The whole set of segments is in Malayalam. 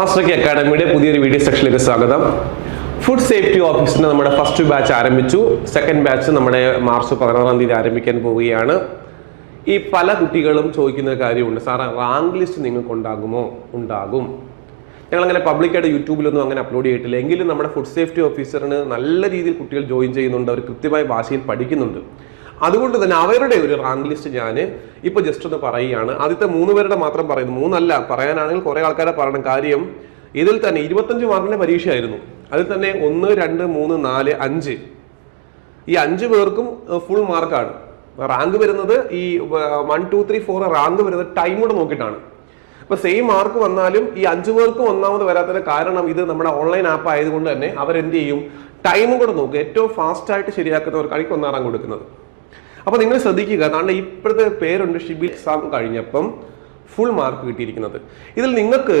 മാസ്റ്റർ കെ അക്കാഡമിയുടെ പുതിയൊരു വീഡിയോ സെക്ഷനിലേക്ക് സ്വാഗതം. ഫുഡ് സേഫ്റ്റി ഓഫീസിന് നമ്മുടെ ഫസ്റ്റ് ബാച്ച് ആരംഭിച്ചു. സെക്കൻഡ് ബാച്ച് നമ്മുടെ മാർച്ച് പതിനാറാം തീയതി ആരംഭിക്കാൻ പോവുകയാണ്. ഈ പല കുട്ടികളും ചോദിക്കുന്ന കാര്യമുണ്ട്. സാറേ റാങ്ക് ലിസ്റ്റ് നിങ്ങൾക്ക് ഉണ്ടാകുമോ ഉണ്ടാകും. ഞങ്ങളങ്ങനെ പബ്ലിക്കായിട്ട് യൂട്യൂബിലൊന്നും അങ്ങനെ അപ്ലോഡ് ചെയ്തിട്ടില്ല. എങ്കിലും നമ്മുടെ ഫുഡ് സേഫ്റ്റി ഓഫീസറിന് നല്ല രീതിയിൽ കുട്ടികൾ ജോയിൻ ചെയ്യുന്നുണ്ട്. അവർ കൃത്യമായ ഭാഷയിൽ പഠിക്കുന്നുണ്ട്. അതുകൊണ്ട് തന്നെ അവരുടെ ഒരു റാങ്ക് ലിസ്റ്റ് ഞാൻ ഇപ്പോൾ ജസ്റ്റ് ഒന്ന് പറയുകയാണ്. ആദ്യത്തെ മൂന്ന് പേരുടെ മാത്രം പറയുന്നു. മൂന്നല്ല പറയാനാണെങ്കിൽ കുറേ ആൾക്കാരെ പറയണം. കാര്യം ഇതിൽ തന്നെ ഇരുപത്തഞ്ച് മാർക്കിന്റെ പരീക്ഷയായിരുന്നു. അതിൽ തന്നെ ഒന്ന് രണ്ട് മൂന്ന് നാല് അഞ്ച്. ഈ അഞ്ച് പേർക്കും ഫുൾ മാർക്കാണ് റാങ്ക് വരുന്നത് ഈ one two three four rank വരുന്നത് ടൈം കൂടെ നോക്കിയിട്ടാണ്. അപ്പൊ സെയിം മാർക്ക് വന്നാലും ഈ അഞ്ചു പേർക്കും ഒന്നാമത് വരാത്തതിന് കാരണം ഇത് നമ്മുടെ ഓൺലൈൻ ആപ്പ് ആയതുകൊണ്ട് തന്നെ അവരെന്ത് ചെയ്യും? ടൈമും കൂടെ നോക്കും. ഏറ്റവും ഫാസ്റ്റ് ആയിട്ട് ശരിയാക്കുന്നവർക്കാണ് റാങ്ക് കൊടുക്കുന്നത്. അപ്പൊ നിങ്ങൾ ശ്രദ്ധിക്കുക കാരണം ഇപ്പോഴത്തെ പേരുണ്ട് ഷിബിൽ എക്സാം കഴിഞ്ഞപ്പം ഫുൾ മാർക്ക് കിട്ടിയിരിക്കുന്നത്. ഇതിൽ നിങ്ങൾക്ക്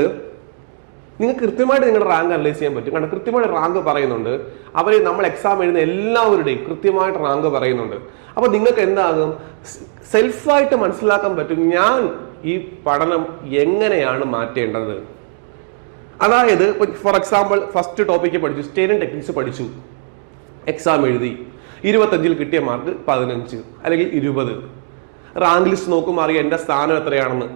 നിങ്ങൾക്ക് കൃത്യമായിട്ട് നിങ്ങളുടെ റാങ്ക് അനലൈസ് ചെയ്യാൻ പറ്റും. കാരണം കൃത്യമായിട്ട് റാങ്ക് പറയുന്നുണ്ട്. അവർ നമ്മൾ എക്സാം എഴുതുന്ന എല്ലാവരുടെയും കൃത്യമായിട്ട് റാങ്ക് പറയുന്നുണ്ട്. അപ്പോൾ നിങ്ങൾക്ക് എന്താകും? സെൽഫായിട്ട് മനസ്സിലാക്കാൻ പറ്റും ഞാൻ ഈ പഠനം എങ്ങനെയാണ് മാറ്റേണ്ടത്. അതായത് ഫോർ എക്സാമ്പിൾ ഫസ്റ്റ് ടോപ്പിക്ക് പഠിച്ചു സ്റ്റേഡിയം ടെക്നിക്സ് പഠിച്ചു. എക്സാം എഴുതി. ഇരുപത്തഞ്ചിൽ കിട്ടിയ മാർക്ക് പതിനഞ്ച് അല്ലെങ്കിൽ ഇരുപത്. റാങ്ക് ലിസ്റ്റ് നോക്കുമ്പോൾ അറിയാം എന്റെ സ്ഥാനം എത്രയാണെന്ന്.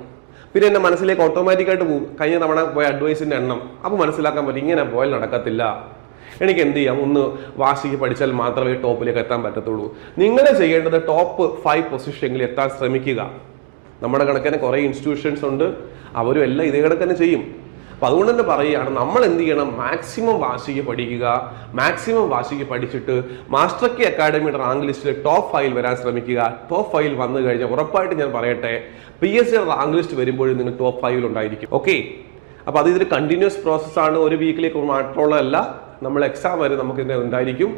പിന്നെ എന്റെ മനസ്സിലേക്ക് ഓട്ടോമാറ്റിക്കായിട്ട് പോകും കഴിഞ്ഞ തവണ പോയ അഡ്വൈസിന്റെ എണ്ണം. അപ്പോൾ മനസ്സിലാക്കാൻ പറ്റും ഇങ്ങനെ പോയാൽ നടക്കത്തില്ല. എനിക്ക് എന്ത് ചെയ്യാം? ഒന്ന് വാശിക്ക് പഠിച്ചാൽ മാത്രമേ ടോപ്പിലേക്ക് എത്താൻ പറ്റത്തുള്ളൂ. നിങ്ങൾ ചെയ്യേണ്ടത് ടോപ്പ് ഫൈവ് പൊസിഷനിൽ എത്താൻ ശ്രമിക്കുക. നമ്മുടെ കണക്കിന് കുറേ ഇൻസ്റ്റിറ്റ്യൂഷൻസ് ഉണ്ട്. അവരും എല്ലാം ഇതേ കണക്കിന് ചെയ്യും. അപ്പൊ അതുകൊണ്ട് തന്നെ പറയുകയാണ് നമ്മൾ എന്ത് ചെയ്യണം മാക്സിമം വാശിക്ക് പഠിക്കുക മാക്സിമം വാശിക്ക് പഠിച്ചിട്ട് മാസ്റ്റർ കെ അക്കാഡമിയുടെ റാങ്ക് ലിസ്റ്റിൽ ടോപ്പ് ഫൈവ് വരാൻ ശ്രമിക്കുക. ടോപ്പ് ഫൈവ് വന്നു കഴിഞ്ഞാൽ ഉറപ്പായിട്ട് ഞാൻ പറയട്ടെ P S C rank list വരുമ്പോഴും നിങ്ങൾ ടോപ്പ് ഫൈവിൽ ഉണ്ടായിരിക്കും. ഓക്കെ അപ്പോൾ അത് ഇതൊരു കണ്ടിന്യൂസ് പ്രോസസ്സാണ് ഒരു വീക്കിലേക്ക് മാത്രമുള്ളതല്ല നമ്മൾ എക്സാം വരെ നമുക്ക് ഇതിനെ ഉണ്ടായിരിക്കും.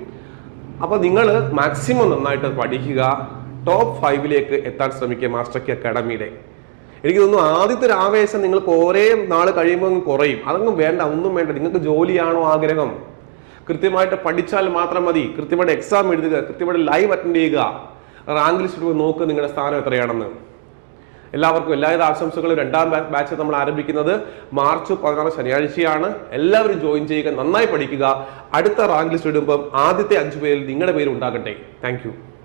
അപ്പോൾ നിങ്ങൾ മാക്സിമം നന്നായിട്ട് പഠിക്കുക. ടോപ്പ് ഫൈവിലേക്ക് എത്താൻ ശ്രമിക്കുക മാസ്റ്റർ കെ അക്കാഡമിയുടെ എനിക്ക് തോന്നുന്നു ആദ്യത്തെ ഒരു ആവേശം നിങ്ങൾ ഓരേ നാൾ കഴിയുമ്പോൾ കുറയും. അതൊന്നും വേണ്ട ഒന്നും വേണ്ട. നിങ്ങൾക്ക് ജോലിയാണോ ആഗ്രഹം? കൃത്യമായിട്ട് പഠിച്ചാൽ മാത്രം മതി. കൃത്യമായിട്ട് എക്സാം എഴുതുക കൃത്യമായിട്ട് ലൈവ് അറ്റൻഡ് ചെയ്യുക. റാങ്ക് ലിസ്റ്റ് പോയി നോക്ക് നിങ്ങളുടെ സ്ഥാനം എത്രയാണെന്ന്. എല്ലാവർക്കും എല്ലാവിധ ആശംസകളും. രണ്ടാം ബാച്ച് നമ്മൾ ആരംഭിക്കുന്നത് മാർച്ച് പതിനാറ് ശനിയാഴ്ചയാണ്. എല്ലാവരും ജോയിൻ ചെയ്യുക നന്നായി പഠിക്കുക. അടുത്ത റാങ്ക് ലിസ്റ്റ് ഇടുമ്പം ആദ്യത്തെ അഞ്ചു പേരിൽ നിങ്ങളുടെ പേര് ഉണ്ടാകട്ടെ. താങ്ക്